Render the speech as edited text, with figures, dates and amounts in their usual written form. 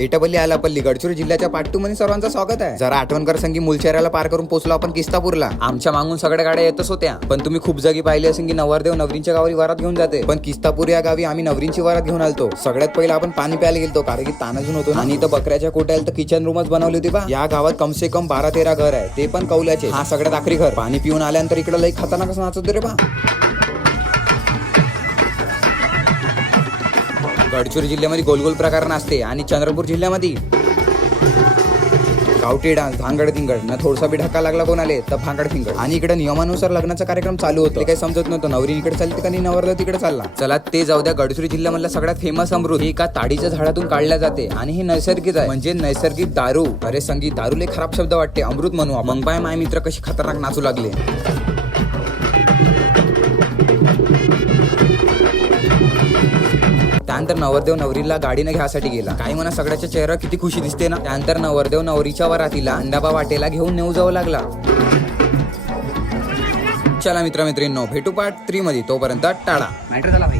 एटापल्ली आलापल्ली गडचिरोली जिल्ह्याच्या पाट्टू मध्ये सर्वांचं स्वागत आहे. जरा आठवणकर संगी मुलचेहऱ्याला पार करून पोहोचलो आपण किस्तापूरला. आमच्या मागून सगळ्या गाड्या येतच होत्या, पण तुम्ही खूप जागी पाहिली असेल की नवरदेव नवरींच्या गावी वरात घेऊन जाते, पण किस्तापूर या गावी आम्ही नवरींची वरात घेऊन आलतो. सगळ्यात पहिला आपण पाणी प्यायला गेलतो, कारण की तानाजून होतो आणि इथं बकऱ्याच्या कोट्याला तर किचन रूमच बनवली होती बा. या गावात कम से कम 12-13 घर आहे, ते पण कौल्याचे. हा सगळ्यात आखरी घर. पाणी पिऊन आल्यानंतर इकडे लई खतरनाक असं नाचत रे बा. गडचिरोली जिल्ह्यामध्ये गोलगोल प्रकार असते आणि चंद्रपूर जिल्ह्यामध्ये गावठी डान्स, भांगड धिंगड न थोडसा बी ढक्का लागला कोणाले तर भांगड फिंगड. आणि इकडे नियमानुसार लग्नाचा कार्यक्रम चालू होतो. काही समजत नव्हतं नवरी इकडे चालते का नवरदेव तिकडे चालला. चला ते जाऊ द्या. गडचिरोली जिल्ह्यामधला सगळ्यात फेमस अमृत हे एका ताडीच्या झाडातून काढल्या जाते आणि हे नैसर्गिक आहे, म्हणजे नैसर्गिक दारू. अरे संगीत दारूले खराब शब्द वाटते, अमृत म्हणू. मग बाय माय मित्र कशी खतरनाक नाचू लागले. त्यानंतर नवरदेव नवरीला गाडीने घ्यासाठी गेला. काही म्हणा सगळ्याच्या चेहरा किती खुशी दिसते ना. त्यानंतर नवरदेव नवरीच्या वरातीला अंडाबा वाटेला घेऊन नेऊ जावं लागला. चला मित्र मैत्रिणींनो, भेटू पार्ट 3 मध्ये. तोपर्यंत टाळा. मॅटर झाला भाई.